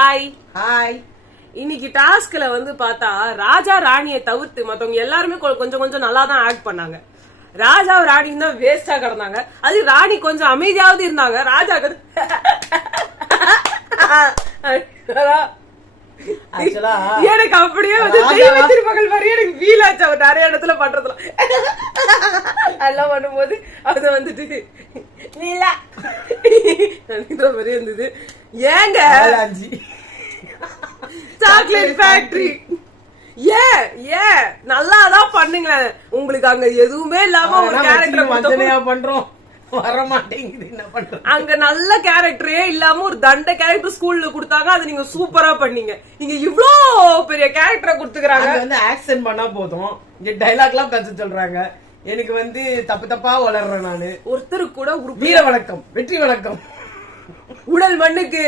Hi hi. இன்னைக்கு டாஸ்க்ல வந்து பார்த்தா ராஜா ராணியை தவிர்த்து மத்தவங்க எல்லாருமே கொஞ்சம் கொஞ்சம் நல்லா தான் ஆக்ட் பண்ணாங்க. ராஜா ராணியும் தான் வேஸ்டா கிடந்தாங்க. அது ராணி கொஞ்சம் அமைதியாவது இருந்தாங்க. ராஜா எனக்கு அப்படியே வந்து தெய்வ திருமகள் மாதிரி எனக்கு ஃபீல் ஆச்சு. அவர் நிறைய இடத்துல பண்றதுலாம் எல்லாம் பண்ணும்போது அது வந்துட்டு நீலா மாதிரி இருந்தது. ஏங்க சாக்லேட் ஃபேக்டரி ஏன் நல்லாதான் பண்ணுங்க. உங்களுக்கு அங்க எதுவுமே இல்லாம ஒரு கேரக்டர் பண்றோம் வர மாட்டேங்குது. என்ன பண்றோம்? அங்க நல்ல கேரக்டரே இல்லாம ஒரு தண்ட கேரக்டர் ஸ்கூல்ல கொடுத்தாங்க. அது நீங்க சூப்பரா பண்ணீங்க. நீங்க இவ்ளோ பெரிய கேரக்டரை கொடுத்துக்கிறாங்க. வந்து ஆக்சன் பண்ணா போதும். இங்க டைலாக் எல்லாம் பேச சொல்றாங்க. எனக்கு வந்து தப்பா வளர்றேன் நானு. ஒருத்தருக்கு கூட வீர வணக்கம், வெற்றி வணக்கம். உடல் மண்ணுக்கு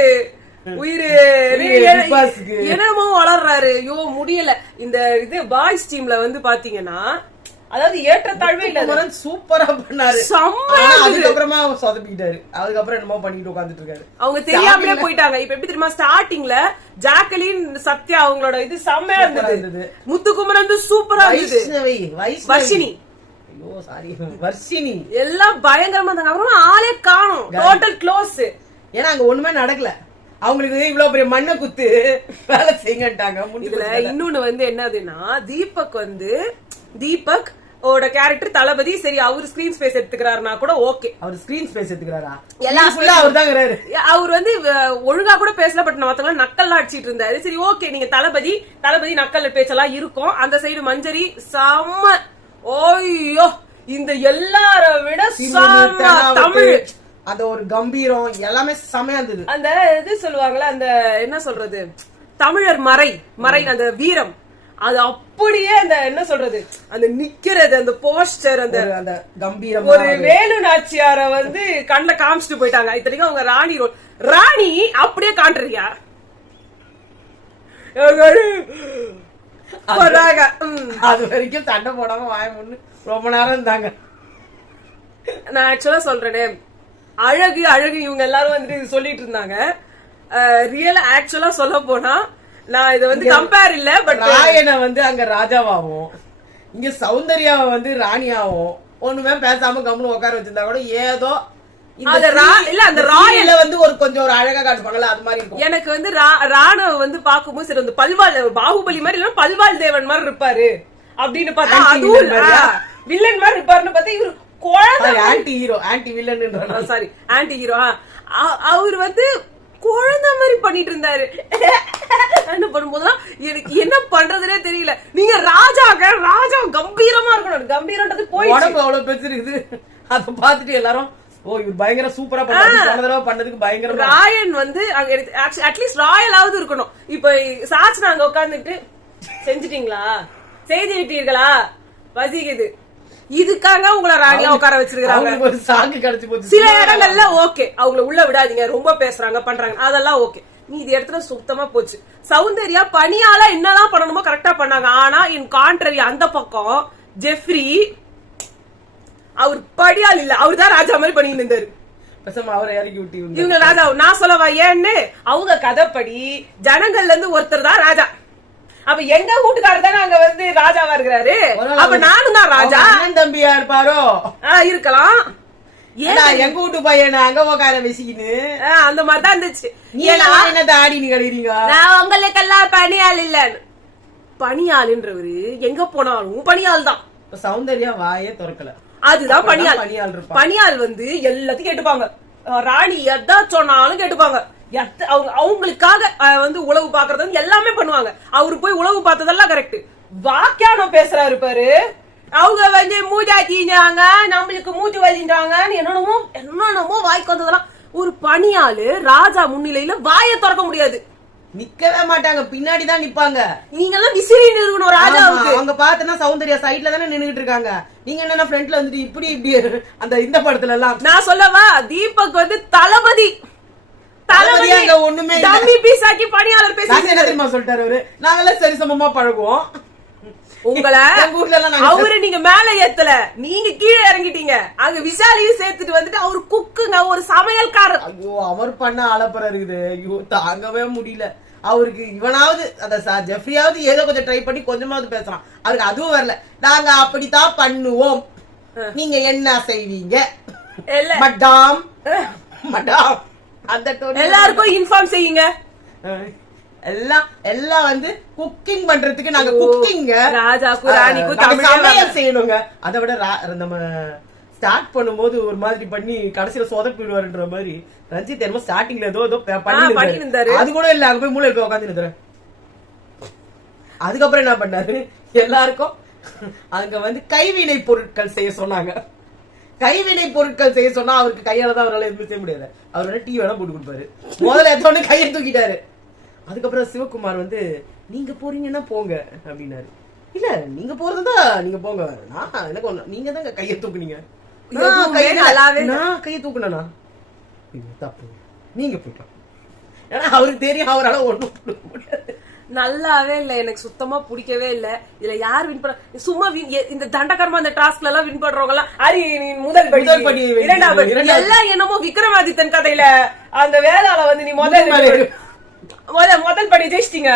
உயிர் என்னமோ வளர்றாரு. ஐயோ முடியல. இந்த இது பாய்ஸ் டீம்ல வந்து பாத்தீங்கன்னா அதாவது ஏற்றத்தாழ்வே இல்ல. சூப்பரா பண்ணாரு. அதுக்கப்புறமா சொதப்பிட்டாரு. அதுக்கப்புறம் என்னமோ பண்ணிட்டு உட்காந்துட்டு இருக்காரு. அவங்க தெரியாமலே போயிட்டாங்க. இப்ப எப்படி தெரியுமா, ஸ்டார்டிங்ல ஜாக்கலின் சத்யா அவங்களோட இது செம்மையா இருந்தது. முத்துக்குமரன் சூப்பரா இருந்தது. வர்ஷினி வர்ஷினி எல்லாம் பயங்கரமா இருந்தாங்க. அப்புறம் ஆளே காணும். Total close. ஏன்னா அங்க ஒண்ணுமே நடக்கல. அவங்களுக்கு இவ்வளவு பெரிய மண்ணை குத்து வேலை செய்யட்டாங்க. இதுல இன்னொன்னு வந்து என்னதுன்னா, தீபக் ஓட கேரக்டர் தளபதி. சரி, அவரு ஸ்கிரீன் ஸ்பேஸ் எடுத்துக்கிறாருன்னா கூட ஓகே. அவர் ஸ்கிரீன் ஸ்பேஸ் எடுத்துக்கிறாரா? அவர் தான் அவர் வந்து ஒழுங்கா கூட பேசல. பட் மத்தவங்க நக்கல்லாம் அடிச்சிட்டு இருந்தாரு. சரி ஓகே, நீங்க தளபதி நக்கல் பேச்செல்லாம் இருக்கும். அந்த சைடு மஞ்சரி செம்ம. ஓய்யோ, இந்த எல்லார விட தமிழ் அந்த ஒரு கம்பீரம் எல்லாமே செமையா இருந்தது. அந்த இது சொல்லுவாங்கல்ல, அந்த என்ன சொல்றது, தமிழர் மறை அந்த வீரம், அது அப்படியே அந்த என்ன சொல்றது, அந்த நிக்கிறது, அந்த போஸ்டர், அந்த கம்பீரம். ஒரு வேலு நாச்சியார வந்து கண்ணுல காமிச்சிட்டு போயிட்டாங்க. இத்தனைக்கும் அவங்க ராணி அப்படியே காட்டுறியா அது வரைக்கும் சண்டை போடாம வாய முன்னு ரொம்ப நேரம் இருந்தாங்க. நான் ஆக்சுவலா சொல்றேனே, அழகு இவங்க எல்லாரும் வந்துட்டு சொல்லிட்டு இருந்தாங்க. ரியலா ஆக்சுவலா சொல்ல போனா நான் இத வந்து கம்பேர் இல்ல, பட் ராயனை வந்து அங்க ராஜாவாவும் இங்க சௌந்தர்யாவை வந்து ராணியாவும் ஒண்ணுமே பேசாம கம்முன்னு உட்கார வச்சிருந்தா கூட ஏதோ அந்த ராயல வந்து ஒரு கொஞ்சம் ஒரு அழகா காட்டுப்பாங்கல்ல, அது மாதிரி இருக்கும். எனக்கு வந்து ராணவ வந்து பாக்கும்போது சரி, அந்த பல்வாள் பாகுபலி மாதிரி இல்ல பல்வாள் தேவன் மாதிரி இருப்பாரு அப்படின்னு பார்த்தா அதுவும் வில்லன் மாதிரி இருப்பாருன்னு பார்த்தா இவரு ஆன்டி ஹீரோ அவர் வந்து குழந்தை மாதிரி பண்ணிட்டு இருந்தாரு. என்ன பண்ணும்போதுதான் எனக்கு என்ன பண்றதுனே தெரியல. நீங்க ராஜா கம்பீரமா இருக்கணும். கம்பீரம்ன்றது போய் உடம்பு அவ்வளவு பெருசிருக்குது. அத பாத்துட்டு எல்லாரும் ஓ இவர் பயங்கர சூப்பரா பண்ணதுக்கு பயங்கர. ராயன் வந்து அட்லீஸ்ட் ராயலாவது இருக்கணும். இப்ப சாட்சி நாங்க உட்கார்ந்துட்டு செஞ்சிட்டீங்களா, செய்து விட்டீர்களா, பசிக்குது, இதுக்காக உங்களை ராணியா உட்கார வச்சிருக்காங்க. சில இடங்கள்ல ஓகே, அவங்கள உள்ள விடாதீங்க, ரொம்ப பேசுறாங்க பண்றாங்க, அதெல்லாம் ஓகே. நீ இது இடத்துல சுத்தமா போச்சு. சௌந்தர்யா பணியால என்னதான் பண்ணணுமோ கரெக்டா பண்ணாங்க. ஆனா இன் கான்ட்ரரி அந்த பக்கம் ஜெஃப்ரி அவர் படியால் இல்ல, அவர் தான் ராஜா மாதிரி பண்ணிட்டு இருந்தாரு. அவரை இறக்கி விட்டு இவங்க ராஜா. நான் சொல்லவா ஏன்னு, அவங்க கதைப்படி ஜனங்கள்ல இருந்து ஒருத்தர் தான் ராஜா. அப்ப எங்க வீட்டுக்காரர் தானே அங்க வந்து ராஜாவா இருக்கிறாரு. அப்ப நானும் தான் ராஜா. தம்பியா இருப்பாரோ? இருக்கலாம். எங்க வீட்டு பையன் அங்க உட்கார வசிக்கின்னு அந்த மாதிரிதான் இருந்துச்சு. என்ன தாடி நீ கழிறீங்க? நான் உங்களுக்கெல்லாம் பணியாள் இல்ல. பணியாளுன்றவரு எங்க போனாலும் பணியாள் தான். சௌந்தர்யா வாயே திறக்கல. அதுதான் பணியாள். பணியாள் வந்து எல்லாத்தையும் கேட்டுப்பாங்க. ராணி எதா சொன்னாலும் கேட்டுப்பாங்க. அவங்களுக்காக வந்து உளவு பாக்குறது எல்லாமே பண்ணுவாங்க. அவரு போய் உளவு பார்த்ததெல்லாம் கரெக்ட். வாக்கியானம் பேசுறாரு பாரு. அவங்க வந்து மூஜாக்கிஞ்சாங்க, நம்மளுக்கு மூச்சு வலின்றாங்க, என்னென்னமோ வாய்க்கு வந்ததெல்லாம். ஒரு பணியாளு ராஜா முன்னிலையில வாயை திறக்க முடியாது. நிக்கவே மாட்டாங்க, பின்னாடிதான் நிப்பாங்க. நீங்க எல்லாம் விசிறின்னு இருக்கணும் ராஜாவுக்கு. அவங்க பாத்தனா சௌந்தர்யா சைட்ல தானே நின்னுட்டு இருக்காங்க. நீங்க என்ன ஃப்ரண்ட்ல வந்துட்டு இப்படி அந்த இந்த படத்துல எல்லாம். நான் சொல்லவா, தீபக் வந்து தளபதி ஒண்ணுமே டம்மி பீஸ் ஆக்கி பணியாளர் பேசி என்ன தெரியுமா சொல்லிட்டாரு அவரு, நாங்கெல்லாம் சரி சமமா பழகுவோம். உங்களை எங்க ஊர்ல எல்லாம் நாங்க அவரு நீங்க மேல ஏத்தல, நீங்க கீழே இறங்கிட்டீங்க. அங்க விஷாலையும் சேர்த்துட்டு வந்துட்டு அவரு குக்குங்க, ஒரு சமையல்காரர். ஐயோ அவர் பண்ண அலப்பற இருக்குது. ஐயோ தாங்கவே முடியல. அவருக்கு இவனாவது அந்த ஜெஃப்ரியாவது ஏதோ கொஞ்சம் ட்ரை பண்ணி கொஞ்சமாவது பேசலாம். அவருக்கு அதுவும் வரல. நாங்க அப்படித்தான் பண்ணுவோம், நீங்க என்ன செய்வீங்க மடாம் மடாம் அந்த டோன் எல்லாருக்கும் இன்ஃபார்ம் செய்யுங்க. எல்லாம் எல்லாம் வந்து குக்கிங் பண்றதுக்கு நாங்க குக்கிங்க ராஜாக்கு ராணிக்கு சமையல் செய்யணுங்க. அதை விட நம்ம ஸ்டார்ட் பண்ணும்போது ஒரு மாதிரி பண்ணி கடைசியில சொதப்பிடுவாருன்ற மாதிரி ரஞ்சித் என்னமோ ஸ்டார்டிங்ல ஏதோ பண்ணி இருந்தாரு. அது கூட இல்ல, அங்க போய் மூளை இருக்க உட்காந்து நிறுத்துறேன். அதுக்கப்புறம் என்ன பண்ணாரு, எல்லாருக்கும் அங்க வந்து கைவினை பொருட்கள் செய்ய சொன்னாங்க. கைவினை பொருட்கள் செய்ய சொன்னா அவருக்கு கையால தான் அவரால் எதுவும் செய்ய முடியாது. அவர் வேணா டீ வேணா போட்டு கொடுப்பாரு. முதல்ல எத்தோட கையை தூக்கிட்டாரு. அதுக்கப்புறம் சிவகுமார் வந்து நீங்க போறீங்கன்னா போங்க அப்படின்னாரு. இல்ல நீங்க போறதுதான் நீங்க போங்க, நான் எனக்கு நீங்க தான் கையை தூக்குனீங்க. நான் கையை தூக்குனா தப்பு, நீங்க போயிட்டோம். ஏன்னா அவருக்கு தெரியும் அவரால் ஒண்ணும் கொடுக்க முடியாது. நல்லாவே இல்ல, எனக்கு சுத்தமா பிடிக்கவே இல்ல. இதுல யார் வின் பண்ண, சும்மா இந்த தண்டகர்மா அந்த டாஸ்க்ல எல்லாம் வின் பண்றவங்க எல்லாம் அரி முதல் படி இரண்டாவது எல்லாம் என்னமோ விக்ரமாதித்தன் கதையில அந்த வேளால வந்து நீ முதல் படி ஜெயிச்சிட்டீங்க.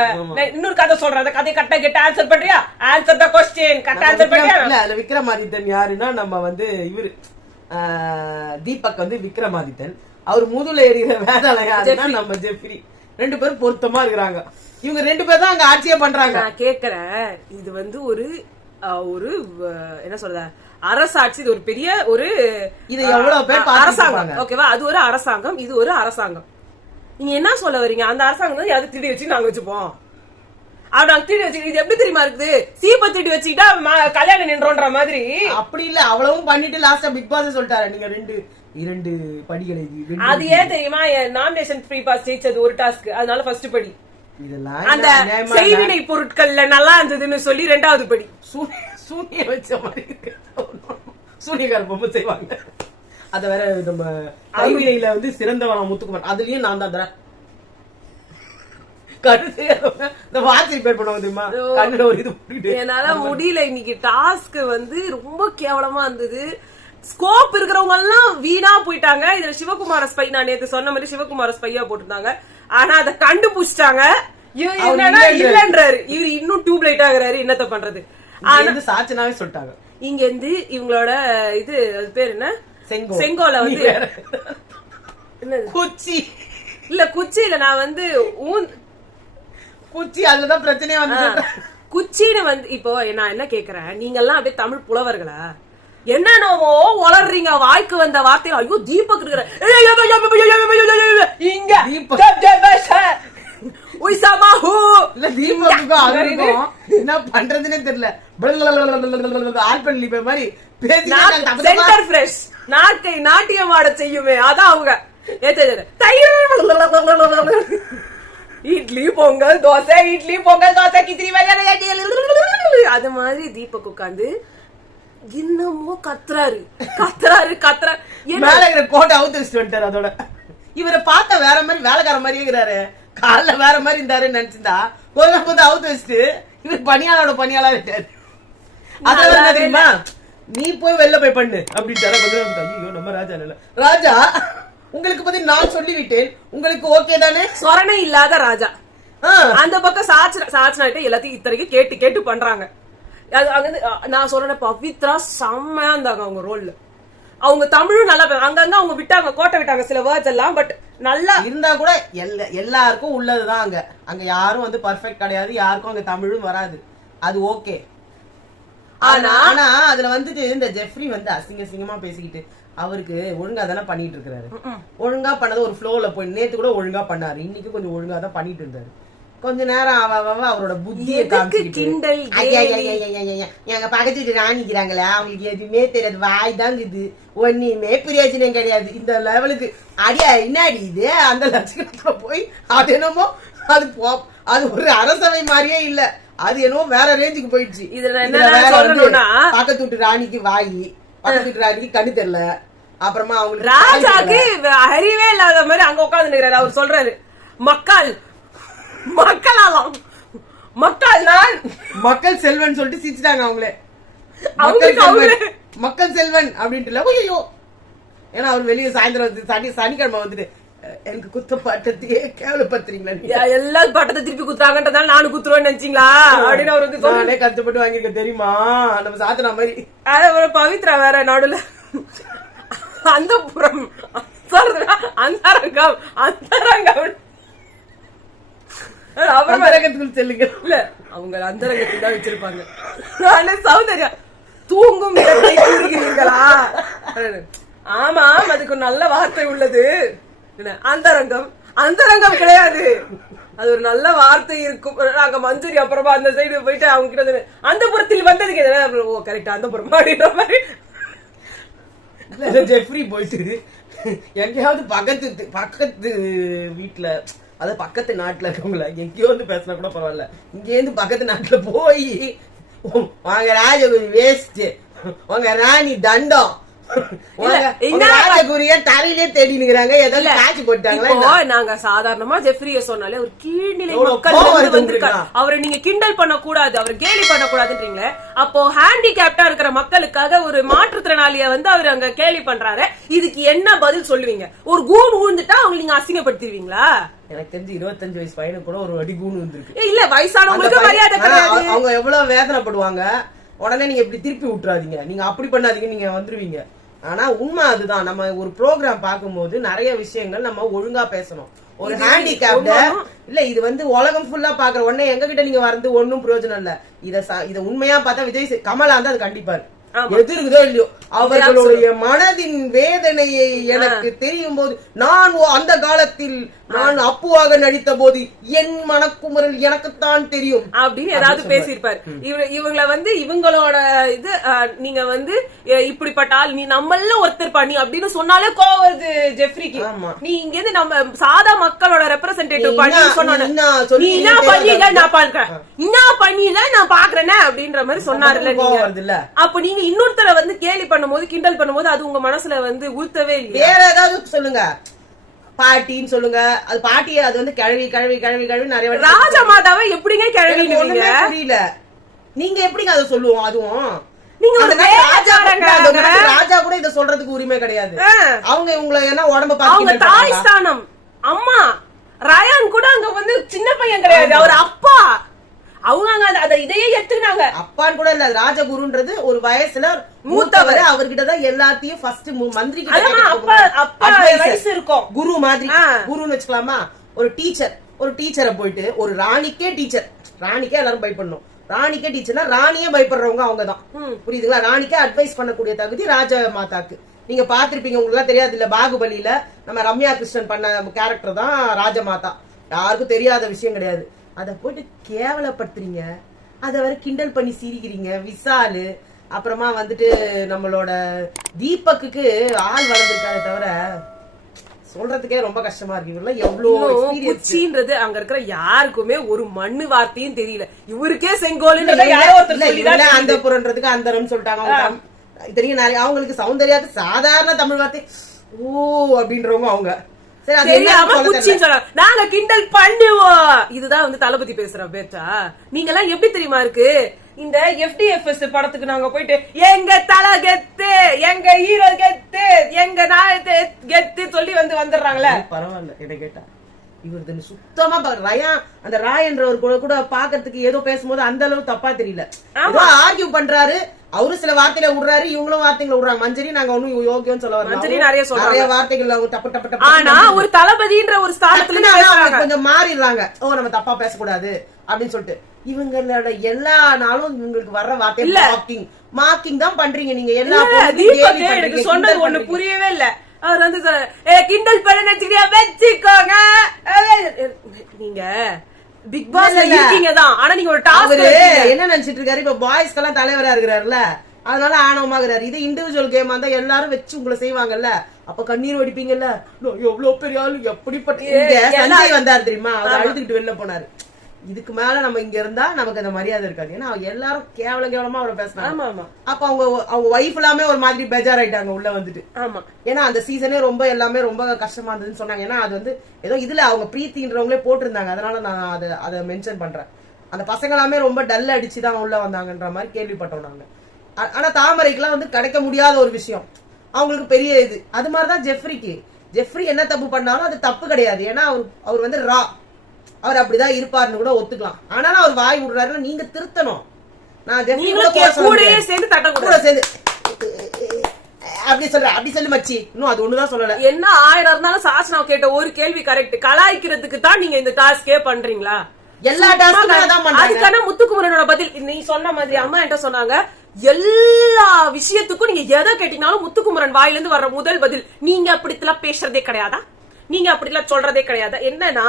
இன்னொரு கதை சொல்றேன், அந்த கதையை கரெக்டா கேட்டு ஆன்சர் பண்றியா? ஆன்சர் த क्वेश्चन, கரெக்டா ஆன்சர் பண்றியா? இல்ல அதுல விக்ரமாதித்தன் யாருன்னா நம்ம வந்து இவரு தீபக் வந்து விக்ரமாதித்தன், அவர் முதுல ஏறிற வேதாள யாருன்னா நம்ம ஜெஃப்ரி. ரெண்டு பேரும் பொருத்தமா இருக்கிறாங்க. இவங்க ரெண்டு பேர் தான் அங்க ஆட்சியே பண்றாங்க. நான் கேக்குறேன், இது வந்து ஒரு ஒரு என்ன சொல்ற அரசாட்சி, இது ஒரு பெரிய ஒரு இது எவ்வளவு பேர் அரசாங்கம், ஓகேவா? அது ஒரு அரசாங்கம், இது ஒரு அரசாங்கம். நீங்க என்ன சொல்ல வரீங்க? அந்த அரசாங்கம் தான் யாரும் திருடி வச்சு நாங்க வச்சுப்போம். நாங்க திருடி வச்சு இது எப்படி தெரியுமா இருக்குது? சீப்ப திருடி வச்சுக்கிட்டா கல்யாணம் நின்றோன்ற மாதிரி. அப்படி இல்ல, அவ்வளவும் பண்ணிட்டு லாஸ்டா பிக் பாஸ் சொல்லிட்டாரு நீங்க இரண்டு படிகளை. அது ஏன் தெரியுமா? நாமினேஷன் ஃப்ரீ பாஸ் ஜெயிச்சது ஒரு டாஸ்க், அதனால ஃபர்ஸ்ட் படி. இதெல்லாம் அந்த செய்வினை பொருட்கள்ல நல்லா இருந்ததுன்னு சொல்லி ரெண்டாவது படி. சூனிய வச்ச மாதிரி சூனியக்கார பொம்மை செய்வாங்க. அத வேற நம்ம கைவினையில வந்து சிறந்தவன் முத்துக்குமார், அதுலயும் நான் தான் தரேன். என்னால முடியல இன்னைக்கு டாஸ்க் வந்து ரொம்ப கேவலமா இருந்தது. ஸ்கோப் இருக்கிறவங்க எல்லாம் வீணா போயிட்டாங்க. இதுல சிவகுமார ஸ்பை, நான் நேத்து சொன்ன மாதிரி சிவகுமார ஸ்பையா போட்டிருந்தாங்க. ஆனா அதை கண்டுபிடிச்சிட்டாங்க. இல்லன்றாரு இவரு, இன்னும் டியூப் லைட் ஆகுறாரு. என்னத்த பண்றது? சாச்சனாவே சொல்லிட்டாங்க. இங்க இருந்து இவங்களோட இது அது பேர் என்ன, செங்கோல வந்து குச்சி இல்ல, குச்சி இல்ல, நான் வந்து குச்சி, அதுலதான் பிரச்சனையே வந்து குச்சின்னு வந்து. இப்போ நான் என்ன கேக்குறேன், நீங்க எல்லாம் அப்படியே தமிழ் புலவர்களா? என்னன்னவோ வளர்றீங்க, வாய்க்கு வந்த வார்த்தையில. ஐயோ தீபக் இருக்கிற இங்க என்ன பண்றதுன்னே தெரியல. நாட்டியம் ஆட செய்யுமே, அதான் அவங்க. இட்லி பொங்கல் தோசை, இட்லி பொங்கல் தோசை, கிச்சடி, அது மாதிரி தீபக் உட்காந்து என்னமோ கத்துறாரு. கோட்டை அவுத்து வச்சுட்டு வந்துட்டாரு. அதோட இவரை பார்த்தா வேற மாதிரி வேலைக்கார மாதிரியே இருக்கிறாரு. காலைல வேற மாதிரி இருந்தாருன்னு நினைச்சிருந்தா கொஞ்சம் அவுத்து வச்சுட்டு இவர் பணியாளோட பணியாளா இருக்காரு. அதெல்லாம் தெரியுமா, நீ போய் வெளில போய் பண்ணு அப்படின்ட்டு கொஞ்சம். ஐயோ நம்ம ராஜா இல்ல, ராஜா உங்களுக்கு பத்தி நான் சொல்லிவிட்டேன், உங்களுக்கு ஓகே தானே? சொரணை இல்லாத ராஜா. அந்த பக்கம் சாச்சனாட்ட எல்லாத்தையும் இத்தனைக்கும் கேட்டு கேட்டு பண்றாங்க. நான் சொல்றேன், பவித்ரா செம்மையா இருந்தாங்க அவங்க ரோல்ல. அவங்க தமிழும் நல்லா, அங்கங்க அவங்க விட்டாங்க, கோட்டை விட்டாங்க சில வேர்ட்ஸ் எல்லாம். பட் நல்லா இருந்தா கூட எல்லாருக்கும் உள்ளதுதான். அங்க யாரும் வந்து பர்ஃபெக்ட் கிடையாது, யாருக்கும் அங்க தமிழும் வராது, அது ஓகே. ஆனா அதுல வந்துட்டு இந்த ஜெஃப்ரி வந்து அசிங்கமா பேசிக்கிட்டு அவருக்கு ஒழுங்கா தானே பண்ணிட்டு இருக்காரு. ஒழுங்கா பண்ணது ஒரு ஃப்ளோல போய் நேத்து கூட ஒழுங்கா பண்ணாரு, இன்னைக்கு கொஞ்சம் ஒழுங்கா தான் பண்ணிட்டு இருந்தாரு. கொஞ்ச நேரம் அவரோட புத்தியை காமிச்சுக்கிட்டு எங்க பக்கத்து வீட்டு ராணிக்கிறாங்களே, அவங்களுக்கு எதுவுமே தெரியாது, வாய் தாங்க இது, ஒன்னுமே பிரயோஜனம் கிடையாது. இந்த லெவலுக்கு அடியா என்னாடி இது அந்த லட்சணத்துல போய் அது என்னமோ அது ஒரு அரசவை மாதிரியே இல்ல, அது என்னமோ வேற ரேஞ்சுக்கு போயிடுச்சு. பக்கத்து வீட்டு ராணிக்கு வாயி, பக்கத்து வீட்டு ராணிக்கு கண்ணு தெரியல. அப்புறமா அவங்களுக்கு ராஜாக்கு அறிவே இல்லாத மாதிரி அங்க உட்கார்ந்து நிக்கிறாரு. அவர் சொல்றாரு மக்களாலாம் மக்கள் செல்வன் சொல்லிட்டு சிரிச்சிட்டாங்க அவங்களே. அவங்களுக்கு மக்கள் செல்வன் அப்படின்ட்டு ஐயோ, ஏன்னா அவர் வெளியே சாயந்தரம் சனிக்கிழமை வந்துட்டு எனக்கு குத்த பட்டத்தையே கேவலப்படுத்துறீங்களா, எல்லாம் பட்டத்தை திருப்பி குத்துறாங்கன்றதால நானும் குத்துருவேன்னு நினைச்சீங்களா அப்படின்னு அவருக்கு நானே கஷ்டப்பட்டு வாங்கிருக்க தெரியுமா, நம்ம சாத்தனா மாதிரி. அத பவித்ரா வேற நடுல அந்த புறம் அந்தரங்கம் அப்புறம் செல்லுங்க. இல்ல அவங்க அந்தரங்கத்தில் தான் வச்சிருப்பாங்க. நானே சௌந்தர்யா தூங்கும் இடத்தை கூறுகிறீர்களா? ஆமா, அதுக்கு நல்ல வார்த்தை உள்ளது. அந்தரங்கம் கிடையாது, அது ஒரு நல்ல வார்த்தை இருக்கும். நாங்க மஞ்சூரி அப்புறமா அந்த சைடு போயிட்டு அவங்க கிட்ட அந்த புறத்தில் வந்ததுக்கு ஓ கரெக்டா அந்த புறம் அப்படின்ற மாதிரி ஜெஃப்ரி போயிட்டு எங்கேயாவது பக்கத்து வீட்டுல, அதாவது பக்கத்து நாட்டுல இருக்கவங்கள எங்கேயோ வந்து பேசினா கூட பரவாயில்ல, இங்க இருந்து பக்கத்து நாட்டுல போய் வாங்க ராஜகுரி வேஸ்ட், உங்க ராணி தண்டம், தரையிலே தேடினுங்கிறாங்க, ஏதாவது காட்சி போட்டாங்களா? நாங்க சாதாரணமா ஜெஃப்ரிய சொன்னாலே ஒரு கீழ்நிலை மக்கள் வந்திருக்காரு, அவரை நீங்க கிண்டல் பண்ண கூடாது, அவரை கேலி பண்ண கூடாதுன்றீங்களே. அப்போ ஹேண்டிகேப்டா இருக்கிற மக்களுக்காக ஒரு மாற்றுத்திறனாளிய வந்து அவர் அங்க கேலி பண்றாரு, இதுக்கு என்ன பதில் சொல்லுவீங்க? ஒரு கூன் ஊழ்ந்துட்டா அவங்க நீங்க அசிங்கப்படுத்திடுவீங்களா? எனக்கு தெரிஞ்சு 25 வயசு பையனுக்கு கூட ஒரு அடி கூன் வந்துருக்கு. இல்ல வயசானவங்களுக்கு மரியாதை கிடையாது. அவங்க எவ்வளவு வேதனைப்படுவாங்க. உடனே நீங்க இப்படி திருப்பி விட்டுறாதீங்க, நீங்க அப்படி பண்ணாதீங்க, நீங்க வந்துருவீங்க. ஆனா உண்மை அதுதான். நம்ம ஒரு ப்ரோக்ராம் பார்க்கும்போது நிறைய விஷயங்கள் நம்ம ஒழுங்கா பேசணும். ஒரு ஹேண்டிகேப்ட இல்ல, இது வந்து உலகம் ஃபுல்லா பாக்குற உடனே எங்க கிட்ட நீங்க வந்து ஒன்னும் பிரயோஜனம் இல்ல. இத உண்மையா பார்த்தா விஜய் கமலா வந்து அது கண்டிப்பா எதிர்க்குதோ இல்லையோ, அவர்களுடைய மனதின் வேதனையை எனக்கு தெரியும் போது, நான் அந்த காலத்தில் நான் அப்புவாக நடித்த போது என் மனக்குமுறல் எனக்குத்தான் தெரியும் அப்படின்னு ஏதாவது பேசியிருப்பாரு. இவங்கள வந்து இவங்களோட இது நீங்க வந்து இப்படிப்பட்ட ஆள், நீ நம்மள ஒருத்தர் பண்ணி அப்படின்னு சொன்னாலே கோவம் வருது ஜெஃப்ரிக்கு. நீ இங்க இருந்து நம்ம சாதா மக்களோட ரெப்ரசன்டேட்டிவ் பண்ணி சொன்ன, நீ என்ன பண்ணீங்க நான் பாக்குறேன், என்ன பண்ணீங்க நான் பாக்குறேன் அப்படின்ற மாதிரி சொன்னாருல்ல. அப்ப நீங்க இன்னொருத்தரை வந்து கேலி பண்ணும்போது கிண்டல் பண்ணும்போது அது உங்க மனசுல வந்து உறுத்தவே இல்லை. வேற ஏதாவது சொல்லுங்க, பாட்டின்னு சொல்லுங்க. அது பாட்டிய அது வந்து கிழவி கிழவி கிழவி கிழவி நிறைய ராஜா மாதாவை எப்படிங்க கிழவி புரியல. நீங்க எப்படிங்க அதை சொல்லுவோம்? அதுவும் நீங்க ராஜா கூட இத சொல்றதுக்கு உரிமை கிடையாது. அவங்க உங்களை என்ன உடம்ப பாத்து தாய் ஸ்தானம் அம்மா ரயான் கூட அங்க வந்து சின்ன பையன் கிடையாது, அவர் அப்பா. அவங்க இதையே எடுத்துக்கினாங்க. அப்பான்னு கூட இல்ல, ராஜகுருன்றது ஒரு வயசுல மூத்தவர். அவர்கிட்டதான் எல்லாத்தையும் ஃபர்ஸ்ட் மந்திரி வயசு இருக்கும். குரு மாதிரி குருன்னு வச்சுக்கலாமா? ஒரு டீச்சரை போயிட்டு ஒரு ராணிக்கே டீச்சர், ராணிக்கே எல்லாரும் பயப்படணும். ராணிக்கே டீச்சர்னா ராணியே பயப்படுறவங்க அவங்கதான், புரியுதுங்களா? ராணிக்கே அட்வைஸ் பண்ணக்கூடிய தகுதி ராஜ மாதாக்கு. நீங்க பாத்திருப்பீங்க, உங்களுக்கு தெரியாது இல்ல, பாகுபலியில நம்ம ரம்யா கிருஷ்ணன் பண்ண கேரக்டர் தான் ராஜமாதா. யாருக்கும் தெரியாத விஷயம் கிடையாது. அத போயிட்டு கேவலப்படுத்துறீங்க, அத வர கிண்டல் பண்ணி சிரிக்கிறீங்க. விசாலு அப்புறமா வந்துட்டு நம்மளோட தீபக்கு ஆள் வளர்ந்துருக்காரு தவிர சொல்றதுக்கே ரொம்ப கஷ்டமா இருக்கு. இவரெல்லாம் எவ்வளவு அங்க இருக்கிற யாருக்குமே ஒரு மண்ணு வார்த்தையும் தெரியல. இவருக்கே செங்கோல் அந்த புறன்றதுக்கு அந்தரம் சொல்லிட்டாங்க. தெரியும் நிறைய அவங்களுக்கு சௌந்தர்யாக்கு சாதாரண தமிழ் வார்த்தை ஓ அப்படின்றவங்க அவங்க நாங்க கிண்டல் பண்ணுவோம். இதுதான் வந்து தளபதி பேசுற பேச்சா? நீங்க எல்லாம் எப்படி தெரியுமா இருக்கு, இந்த FDFS படத்துக்கு நாங்க போயிட்டு எங்க தலை கெத்து, எங்க ஹீரோ கெத்து, எங்க நாயத்தை கெத்து சொல்லி வந்து வந்துடுறாங்களே. பரவாயில்ல, என்ன கேட்டா இவரு சுத்தமா அந்த ராயன்றவர் கூட பாக்குறதுக்கு ஏதோ பேசும்போது அந்த அளவு தப்பா தெரியல. ஆர்கியூ பண்றாரு, அவரு சில வார்த்தையில விடுறாரு, இவங்களும் வார்த்தைகளை விடுறாங்க. மஞ்சரி நாங்க ஒன்னும் யோகியம் சொல்ல வரோம், மஞ்சரி நிறைய வார்த்தைகள் டப்பு டப்பு டப்பு. ஆனா ஒரு தளபதின்ற ஒரு ஸ்தானத்துல கொஞ்சம் மாறிடுறாங்க. ஓ நம்ம தப்பா பேசக்கூடாது அப்படின்னு சொல்லிட்டு இவங்களோட எல்லா நாளும் இவங்களுக்கு வர்ற வார்த்தை மார்க்கிங் தான் பண்றீங்க நீங்க. எல்லா சொன்னது ஒண்ணு புரியவே இல்ல. அவர் வந்து கிண்டல் பண்ண வச்சுக்கோங்க. நீங்க பிக் பாஸ் இருக்கீங்க தான், ஆனா நீங்க ஒரு டாஸ்க் என்ன நினைச்சிட்டு இருக்காரு, இப்ப பாய்ஸ்க்கு எல்லாம் தலைவரா இருக்கிறாருல, அதனால ஆணவமாகிறாரு. இது இண்டிவிஜுவல் கேம் இருந்தா எல்லாரும் வச்சு உங்களை செய்வாங்கல்ல, அப்ப கண்ணீர் வடிப்பீங்கல்ல. எவ்வளவு பெரிய ஆளு, எப்படிப்பட்ட சஞ்சய் வந்தாரு தெரியுமா, அவர் அழுதுகிட்டு வெளில போனாரு. இதுக்கு மேல நம்ம இங்க இருந்தா நமக்கு அந்த மரியாதை இருக்காது. ஏன்னா எல்லாரும் கேவலமா அவரை பேசினாங்க. அப்ப அவங்க வைஃப் எல்லாமே ஒரு மாதிரி பெஜார் ஆயிட்டாங்க உள்ள வந்துட்டு. ஏன்னா அந்த சீசனே ரொம்ப எல்லாமே ரொம்ப கஷ்டமா இருந்ததுன்னு சொன்னாங்க. ஏன்னா அது வந்து ஏதோ இதுல அவங்க பிரீத்தின்றவங்களே போட்டிருந்தாங்க, அதனால நான் அதை மென்ஷன் பண்றேன். அந்த பசங்க எல்லாமே ரொம்ப டல் அடிச்சுதான் உள்ள வந்தாங்கன்ற மாதிரி கேள்விப்பட்டோம் நாங்க. ஆனா தாமரைக்குலாம் வந்து கிடைக்க முடியாத ஒரு விஷயம், அவங்களுக்கு பெரிய இது. அது மாதிரிதான் ஜெஃப்ரி என்ன தப்பு பண்ணாலும் அது தப்பு கிடையாது. ஏன்னா அவர் வந்து அவர் அப்படிதான் இருப்பாருன்னு கூட ஒத்துக்கலாம். ஆனாலும் அவர் வாய் விடுறாரு, நீங்க திருத்தணும். நான் ஜெஃப்ரி கூட சேர்ந்து அப்படி சொல்றேன், அப்படி சொல்லு மச்சி. இன்னும் அது ஒண்ணுதான் சொல்லல. என்ன 1000 இருந்தாலும் சாச்சனா கேட்ட ஒரு கேள்வி கரெக்ட். கலாய்க்கிறதுக்கு தான் நீங்க இந்த டாஸ்கே பண்றீங்களா? எல்லா டாஸ்க்கும் அதுக்கான முத்துக்குமரனோட பதில் நீ சொன்ன மாதிரி அம்மா என்கிட்ட சொன்னாங்க, எல்லா விஷயத்துக்கும் நீங்க எதை கேட்டீங்கன்னாலும் முத்துக்குமரன் வாயிலிருந்து வர்ற முதல் பதில், நீங்க அப்படித்தான் பேசுறதே கிடையாதா, நீங்க அப்படித்தான் சொல்றதே கிடையாதா. என்னன்னா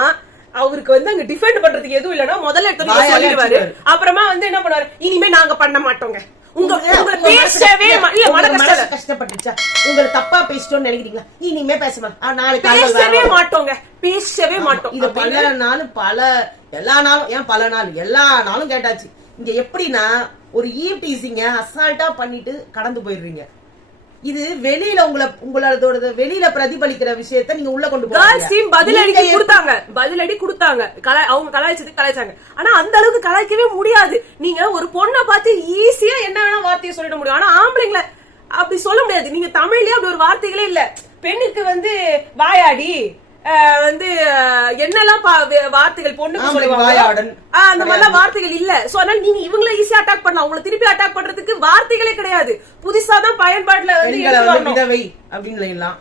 அவருக்கு வந்து அங்க டிஃபெண்ட் பண்றதுக்கு எதுவும் இல்லன்னா முதல்ல எடுத்து சொல்லிடுவாரு. அப்புறமா வந்து என்ன பண்ணுவாரு, இனிமே நாங்க பண்ண மாட்டோங்க. பேசவே கஷ்டப்பட்டுச்சா உங்களுக்கு தப்பா பேசிட்டோம்னு நினைக்கிறீங்களா? இனிமே பேசணும், நாளைக்கு பேசவே மாட்டோங்க, பேசவே மாட்டோம். இது பல நாளும் பல நாள் எல்லா நாளும் கேட்டாச்சு. இங்க எப்படின்னா ஒரு ஈவ்டீசிங்க அசால்ட்டா பண்ணிட்டு கடந்து போயிடுறீங்க. இது வெளியில உங்களோட வெளியில பிரதிபலிக்கிற விஷயத்த நீங்க உள்ள கொண்டு போறீங்க. பதிலடி கொடுத்தாங்க, அவங்க கலாய்ச்சாங்க. ஆனா அந்த அளவுக்கு கலாய்க்கவே முடியாது. நீங்க ஒரு பொண்ணை பார்த்து ஈஸியா என்ன வேணா வார்த்தையை சொல்லிட முடியும். ஆனா ஆம்பளைங்களை அப்படி சொல்ல முடியாது. நீங்க தமிழ்லயே அப்படி ஒரு வார்த்தைகளே இல்ல. பெண்ணுக்கு வந்து வாயாடி வந்து என்னெல்லாம் வார்த்தைகள் பொண்ணுக்கு சொல்லுவாங்க, அந்த மாதிரிலாம் வார்த்தைகள் இல்ல. சோ அதனால நீங்க இவங்கள ஈஸியா அட்டாக் பண்ணலாம். உங்களை திருப்பி அட்டாக் பண்றதுக்கு வார்த்தைகளே கிடையாது. புதுசாதான் பயன்பாட்டுல விதவை அப்படின்னு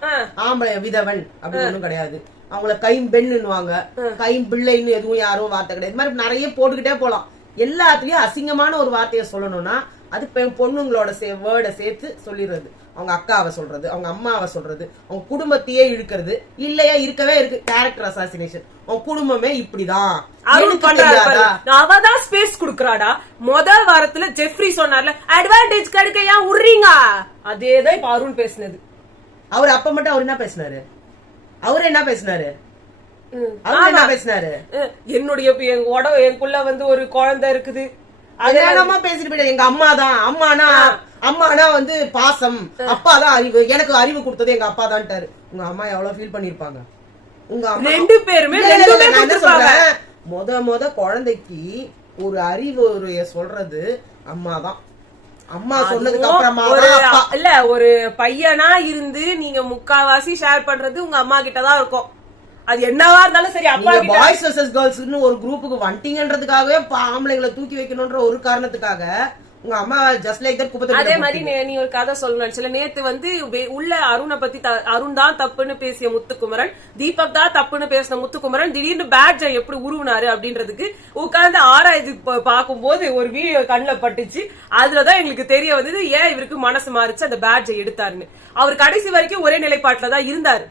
ஆம்பளை விதவன் அப்படின்னு ஒண்ணும் கிடையாது. அவங்கள கைம்பெண்ணுவாங்க, கைம்பிள்ளைன்னு எதுவும் யாரும் வார்த்தை கிடையாது. இது மாதிரி நிறைய போட்டுக்கிட்டே போலாம். எல்லாத்துலயும் அசிங்கமான ஒரு வார்த்தையை சொல்லணும்னா அது பொண்ணுங்களோட வேர்டை சேர்த்து சொல்லிடுறது. அவங்க அக்காவை சொல்றது, அவங்க அம்மாவை சொல்றது, அவங்க குடும்பத்தையே இழுக்கிறது. இல்லையா இருக்கவே இருக்கு கேரக்டர் அசாசினேஷன். அவங்க குடும்பமே இப்படிதான். அவதான் ஸ்பேஸ் குடுக்கறாடா. முதல் வாரத்துல ஜெஃப்ரி சொன்னார்ல, அட்வான்டேஜ் கிடைக்க ஏன் விடுறீங்க, அதேதான் இப்ப அருண் பேசினது. அவர் அப்ப மட்டும் அவர் என்ன பேசினாரு? என்னுடைய எனக்குள்ள வந்து ஒரு குழந்தை இருக்குது, அதனாலமா பேசிட்டு போயிட்டு எங்க அம்மாதான், அம்மானா வந்து பாசம், அப்பாதான் அறிவு, எனக்கு அறிவு கொடுத்தது எங்க அப்பா தான்ட்டாரு. உங்க அம்மா எவ்வளவு ஃபீல் பண்ணிருப்பாங்க. உங்க அம்மா ரெண்டு பேருமே முத குழந்தைக்கு ஒரு அறிவு சொல்றது அம்மாதான். அம்மா சொன்னதுக்கு அப்புறமா இல்ல, ஒரு பையனா இருந்து நீங்க முக்காவாசி ஷேர் பண்றது உங்க அம்மா கிட்டதான் இருக்கும். அது என்னவா இருந்தாலும் சரி. அப்பா பாய்ஸ் வெர்சஸ் கேர்ள்ஸ்னு ஒரு குரூப்புக்கு வண்டிங்கன்றதுக்காகவே ஆம்பளைங்களை தூக்கி வைக்கணும்ன்ற ஒரு காரணத்துக்காக உங்க அம்மா ஜஸ்ட் லைக் தட் குப்பை. அதே மாதிரி நீ ஒரு கதை சொல்லணும். சில நேத்து வந்து உள்ள அருணை பத்தி அருண் தான் தப்புன்னு பேசிய முத்துக்குமரன், தீபக் தான் தப்புன்னு பேசின முத்துக்குமரன் திடீர்னு பேட்ஜை எப்படி உருவினாரு அப்படின்றதுக்கு உட்கார்ந்து ஆராய்ச்சி பார்க்கும்போது ஒரு வீடியோ கண்ணில் பட்டுச்சு. அதுலதான் எங்களுக்கு தெரிய வந்தது ஏன் இவருக்கு மனசு மாறிச்சு அந்த பேட்ஜை எடுத்தாருன்னு. அவர் கடைசி வரைக்கும் ஒரே நிலைப்பாட்டுல தான் இருந்தாரு.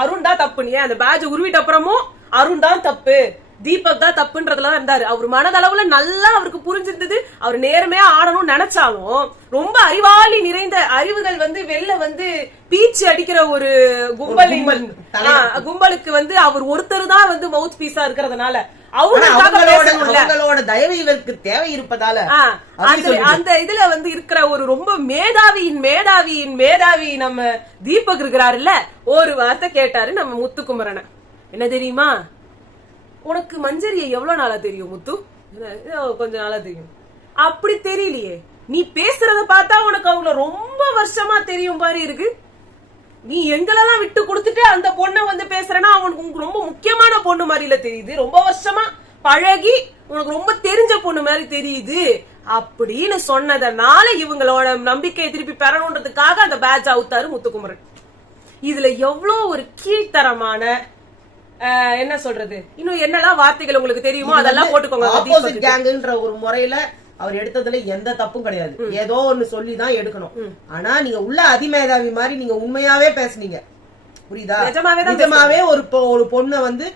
அருண் தான் தப்புன்னு, அந்த பேட்ஜ் உருவிட்ட அப்புறமும் அருண் தான் தப்பு, தீபக் தான் தப்புன்றதுல இருந்தாரு. அவர் மனதளவுல நல்லா அவருக்கு புரிஞ்சிருந்தது. அவர் நேர்மையா ஆடணும்னு நினைச்சாலும் ரொம்ப அறிவாளி நிறைந்த அறிவுகள் வந்து வெளில வந்து பீச்சு அடிக்கிற ஒரு கும்பலுக்கு வந்து அவர் ஒருத்தர் தான் வந்து மவுத் பீஸா இருக்கிறதுனால அவங்களோட தயவு இவருக்கு தேவை இருப்பதால அந்த இதுல வந்து இருக்கிற ஒரு ரொம்ப மேதாவி நம்ம தீபக் இருக்கிறாருல்ல, ஒரு வார்த்தை கேட்டாரு நம்ம முத்துக்குமரனை. என்ன தெரியுமா, உனக்கு மஞ்சரியை எவ்வளவு நாளா தெரியும் முத்து? கொஞ்ச நாளா தெரியும். அப்படி தெரியலையே, நீ பேசுறத பார்த்தா உனக்கு அவங்கள ரொம்ப வருஷமா தெரியும் பாரு இருக்கு. நீ எங்களெல்லாம் விட்டு கொடுத்துட்டு அந்த பொண்ணை வந்து பேசுறேன்னா அவனுக்கு ரொம்ப முக்கியமான பொண்ணு மாதிரில தெரியுது. ரொம்ப வருஷமா பழகி உனக்கு ரொம்ப தெரிஞ்ச பொண்ணு மாதிரி தெரியுது அப்படின்னு சொன்னதனால இவங்களோட நம்பிக்கையை திருப்பி பெறணுன்றதுக்காக அந்த பேட்ச் அவுத்தாரு முத்துக்குமரன். இதுல எவ்வளவு ஒரு கீழ்த்தரமான என்ன சொல்றது, இன்னும் என்னெல்லாம் வார்த்தைகள் உங்களுக்கு தெரியுமோ அதெல்லாம் போட்டுக்கோங்க. ஒரு முறையில அவர் எடுத்ததுல எந்த தப்பும் கிடையாது. ஏதோ ஒண்ணு சொல்லிதான் எடுக்கணும். ஆனா நீங்க உள்ள அதிமேதாவி மாதிரி நீங்க உண்மையாவே பேசுனீங்க, புரியுதா? நிஜமாவே ஒரு பொண்ணை வந்து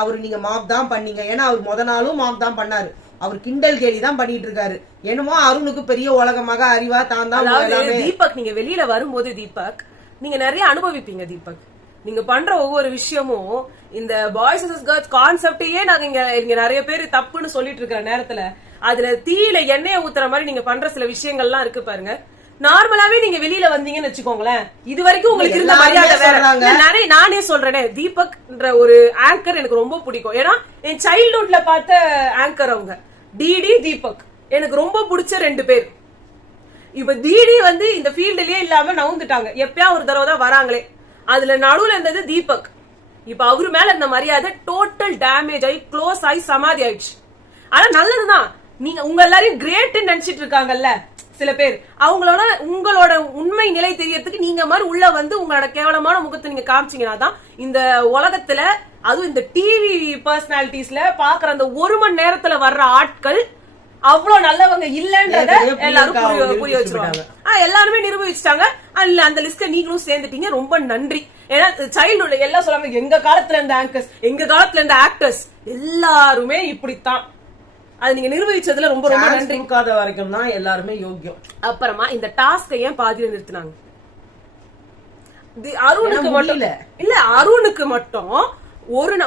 அவரு நீங்க மாப் தான் பண்ணீங்க. ஏன்னா அவர் முத நாளும் மாப் தான் பண்ணாரு. அவர் கிண்டல் கேலி தான் பண்ணிட்டு இருக்காரு. என்னமோ அருணுக்கு பெரிய உலகமாக அறிவா தான் தான். தீபக் நீங்க வெளியில வரும்போது தீபக் நீங்க நிறைய அனுபவிப்பீங்க. தீபக் நீங்க பண்ற ஒவ்வொரு விஷயமும் இந்த பாய்ஸ் வெர்சஸ் கேர்ள்ஸ் கான்செப்டையே நாங்க இங்க நிறைய பேர் தப்புன்னு சொல்லிட்டு இருக்கிற நேரத்துல அதுல தீயில எண்ணெய ஊத்துற மாதிரி நீங்க பண்ற சில விஷயங்கள்லாம் இருக்கு பாருங்க. நார்மலாவே நீங்க வெளியில வந்தீங்கன்னு வச்சுக்கோங்களேன், இது வரைக்கும் உங்களுக்கு இருந்த எல்லாருமே மரியாதை வேற. சொல்றாங்க. இல்ல, நானே சொல்றேனே, தீபக்ன்ற ஒரு ஆங்கர் எனக்கு ரொம்ப பிடிக்கும். ஏன்னா என் சைல்ட்ஹுட்ல பார்த்த ஆங்கர் அவங்க. டிடி, தீபக் எனக்கு ரொம்ப பிடிச்ச 2 பேர். இப்ப டிடி வந்து இந்த ஃபீல்டுலயே இல்லாம நவுந்துட்டாங்க, எப்பயா ஒரு தடவை தான் வராங்களே. அதுல நடுவுல இருந்தது தீபக். இப்ப அவரு மேல இந்த மரியாதை டோட்டல் டேமேஜ் ஆகி க்ளோஸ் ஆகி சமாதி ஆயிடுச்சு. ஆனா நல்லதுதான், நீங்க உங்க எல்லாரையும் கிரேட் நினைச்சிட்டு இருக்காங்கல்ல சில பேர், உங்களோட உண்மை நிலை தெரியறதுக்கு நீங்க மாதிரி உள்ள வந்து உங்களோட கேவலமான முகத்தை நீங்க காமிச்சீங்கன்னா தான் இந்த உலகத்துல, அதுவும் இந்த டிவி பர்சனாலிட்டிஸ்ல பாக்குற அந்த 1 மணி நேரத்துல வர்ற ஆட்கள் அவ்வளவு நல்லவங்க இல்லன்றத எல்லாரும் புரிய வச்சிருவாங்க. எல்லாருமே நிரூபிச்சுட்டாங்க. அந்த லிஸ்ட்ல நீங்களும் சேர்ந்துட்டீங்க, ரொம்ப நன்றி. ஏன்னா சைல்ட்ஹுட் எல்லாம் சொல்றாங்க, எங்க காலத்துல இருந்த ஆங்கர்ஸ், எங்க காலத்துல இருந்த ஆக்டர்ஸ் எல்லாருமே இப்படித்தான். அது நீங்க நிரூபிச்சதுல ரொம்ப ரொம்ப நன்றி. வரைக்கும் தான் எல்லாருமே யோக்கியம். அப்புறமா இந்த டாஸ்கை ஏன் பாதியில நிறுத்தினாங்க? அருணுக்கு மட்டும் இல்ல, அருணுக்கு மட்டும்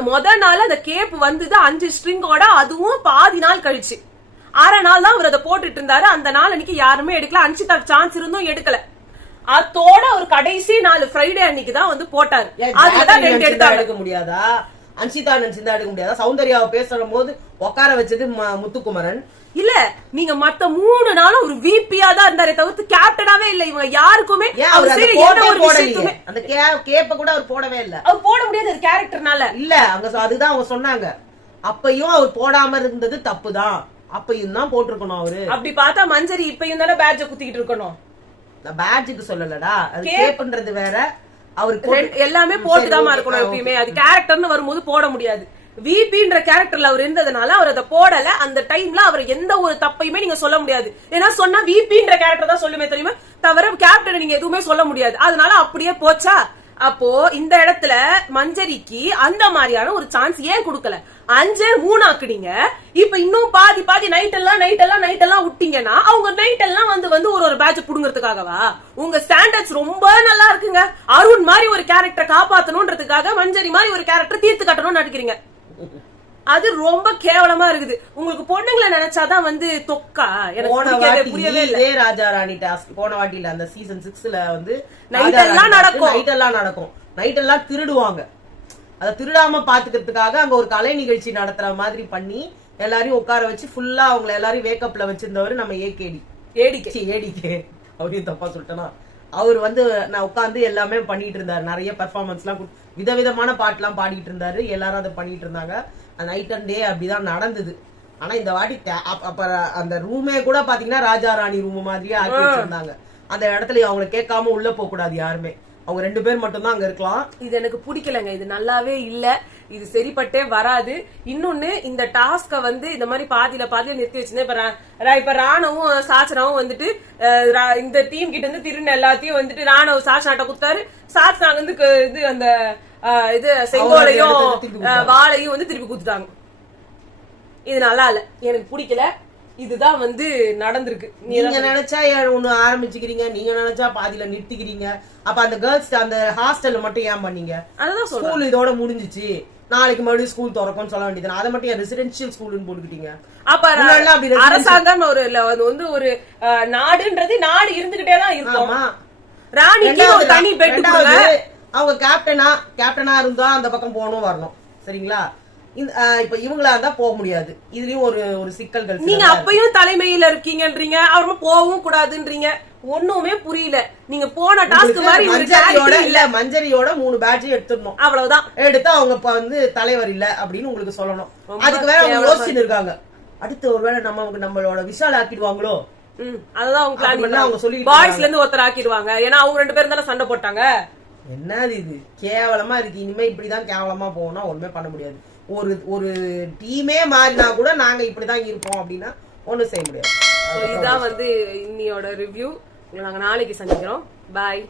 முத நாள் அந்த கேப் வந்தது 5 ஸ்ட்ரிங்கோட, அதுவும் பாதி நாள் கழிச்சு 6 நாள் தான் அவர் அதை போட்டுட்டு இருந்தாரு. அந்த நாள் அன்னைக்கு யாருமே எடுக்கல, அன்சிதா சான்ஸ் இருந்தும் எடுக்கல. அதோட ஒரு கடைசி நாள் ஃப்ரைடே அன்னைக்கு தான் வந்து போட்டாரு. அதுதான் 2 எடுக்க முடியாதா? அன்சிதா நினைச்சிருந்தா எடுக்க முடியாதா? சௌந்தர்யாவை பேசுற போது உட்கார வச்சது முத்துக்குமரன் இல்ல. நீங்க மத்த 3 நாளும் ஒரு விபியா தான் இருந்தாரே தவிர்த்து கேப்டனாவே இல்ல. இவங்க யாருக்குமே அந்த கேப்ப கூட அவர் போடவே இல்ல. அவர் போட முடியாது, அது கேரக்டர்னால இல்ல. அங்க அதுதான் அவங்க சொன்னாங்க. அப்பையும் அவர் போடாம இருந்தது தப்புதான், அப்பையும் தான் போட்டிருக்கணும் அவரு. அப்படி பார்த்தா மஞ்சரி இப்பயும் தானே பேட்ஜ குத்திக்கிட்டு இருக்கணும். பேட்ஜுக்கு சொல்லலடா, அது கேப்ன்றது வேற. அவருக்கு எல்லாமே போட்டுதாமா இருக்கணும் எப்பயுமே. அது கேரக்டர்னு வரும்போது போட முடியாது. விபின்ற கேரக்டர்ல அவர் இருந்ததுனால அவர் அதை போடல. அந்த டைம்ல அவர் எந்த ஒரு தப்பையுமே நீங்க சொல்ல முடியாது. ஏன்னா சொன்னா விபின்ற கேரக்டர் தான் சொல்லுமே தெரியுமா, தவிர கேப்டன் நீங்க எதுவுமே சொல்ல முடியாது. அதனால அப்படியே போச்சா. அப்போ இந்த இடத்துல மஞ்சரிக்கு அந்த மாதிரியான ஒரு சான்ஸ் ஏன் கொடுக்கல? 5-3 ஆக்குனீங்க. இப்ப இன்னும் பாதி நைட் எல்லாம் விட்டீங்கன்னா அவங்க நைட் எல்லாம் வந்து ஒரு பேட்ச் புடுங்கிறதுக்காகவா? உங்க ஸ்டாண்டர்ட்ஸ் ரொம்ப நல்லா இருக்குங்க. அருண் மாதிரி ஒரு கேரக்டர் காப்பாத்தணும்ன்றதுக்காக மஞ்சரி மாதிரி ஒரு கேரக்டர் தீர்த்து கட்டணும்னு நினைக்கிறீங்க. அது ரொம்ப கேவலமா இருக்குது. உங்களுக்கு பொண்ணுங்களை நினைச்சாதான் வந்து தொக்கா. எனக்கு புரியவே இல்ல. ராஜா ராணி டாஸ்க் போன வாட்டில அந்த சீசன் 6ல வந்து நைட் எல்லாம் நடக்கும். நைட் எல்லாம் திருடுவாங்க. அத திருடாம பாத்துக்கிறதுக்காக அங்க ஒரு கலை நிகழ்ச்சி நடத்துற மாதிரி பண்ணி எல்லாரையும் உட்கார வச்சு ஃபுல்லா அவங்களை எல்லாரையும் வேக்கப்ல வச்சிருந்தவர் நம்ம ஏடிகே அவரையும் தப்பா சொல்லிட்டேனா. அவர் வந்து நான் உட்காந்து எல்லாமே பண்ணிட்டு இருந்தாரு. நிறைய பெர்ஃபார்மன்ஸ் எல்லாம் விதவிதமான பாட்டு எல்லாம் பாடிட்டு இருந்தாரு. எல்லாரும் அதை பண்ணிட்டு இருந்தாங்க. நைட் அண்ட் டே அப்படிதான் நடந்தது. ஆனா இந்த வாட்டி அப்ப அந்த ரூமே கூட பாத்தீங்கன்னா ராஜா ராணி ரூம் மாதிரியே ஆக்கி வச்சிருந்தாங்க. அந்த இடத்துல அவங்களை கேட்காம உள்ள போக கூடாது யாருமே. அவங்க 2 பேர் மட்டும் தான் அங்க இருக்கலாம். இது எனக்கு பிடிக்கலங்க. இது நல்லாவே இல்ல. இது சரிப்பட்டே வராது. இன்னொன்னு, இந்த டாஸ்க வந்து இந்த மாதிரி பாதியில நிறுத்தி வச்சிருந்தேன். இப்ப ராணவும் சாச்சனாவும் வந்துட்டு இந்த டீம் கிட்ட இருந்து திருநெல் எல்லாத்தையும் வந்துட்டு ராணவ் சாச்சனாட்ட குடுத்தாரு. சாச்சனா வந்து இது அந்த இது செங்கோலையும் வாழையும் வந்து திருப்பி குடுத்துட்டாங்க. இது நல்லா இல்ல, எனக்கு பிடிக்கல. இதுதான் வந்து நடந்திருக்கு. நீங்க நினைச்சா ஒண்ணு ஆரம்பிச்சுக்கிறீங்க, நீங்க நினைச்சா பாதியில நிறுத்திக்கிறீங்க. அப்ப அந்த கேர்ள்ஸ் அந்த ஹாஸ்டல்ல மட்டும் ஏன் பண்ணீங்க? அதான் ஸ்கூல் இதோட முடிஞ்சிச்சு, நாளைக்கு மறுபடியும் ஸ்கூல் திறக்கும்னு சொல்ல வேண்டியது. அதை மட்டும் ரெசிடென்சியல் ஸ்கூல்னு போட்டுக்கிட்டீங்க. அப்ப அரசாங்கம் வந்து ஒரு நாடுன்றது நாடு இருந்துகிட்டே தான் இருக்கும். ராணிக்கு ஒரு தனி பெட். அவங்க கேப்டனா இருந்தா அந்த பக்கம் போகணும் வரணும். சரிங்களா? இப்ப இவங்களா இருந்தா போக முடியாது. இதுலயும் ஒரு சிக்கல்கள். நீங்க அப்பயும் தலைமையில இருக்கீங்கன்றீங்க, அவருமா போகவும் கூடாதுன்றீங்க. ஒண்ணுமே புரியல. நீங்க போன டாஸ்க் மாதிரி மஞ்சரியோட 3 பேட்ச் எடுத்துடணும். அவ்வளவுதான். எடுத்து அவங்க வந்து தலைவர் இல்ல அப்படின்னு உங்களுக்கு சொல்லணும். அதுக்கு வேற அவங்க யோசிச்சுட்டு இருக்காங்க. அடுத்து ஒருவேளை நம்மளோட விஷால் ஆக்கிடுவாங்களோ. அதுதான் அவங்க பிளான் பண்ணி அவங்க சொல்லி பாய்ஸ்ல இருந்து ஒருத்தர் ஆக்கிடுவாங்க. ஏன்னா அவங்க 2 பேரும் தானே சண்டை போட்டாங்க. என்னது இது கேவலமா இருக்கு. இனிமே இப்படிதான் கேவலமா போகணும், ஒண்ணுமே பண்ண முடியாது. ஒரு டீமே மாறினா கூட நாங்க இப்படிதான் இருப்போம் அப்படின்னா ஒண்ணும் செய்ய முடியாது. இதுதான் வந்து இன்னியோட ரிவ்யூ. நாங்க நாளைக்கு சந்திக்கிறோம். பாய்.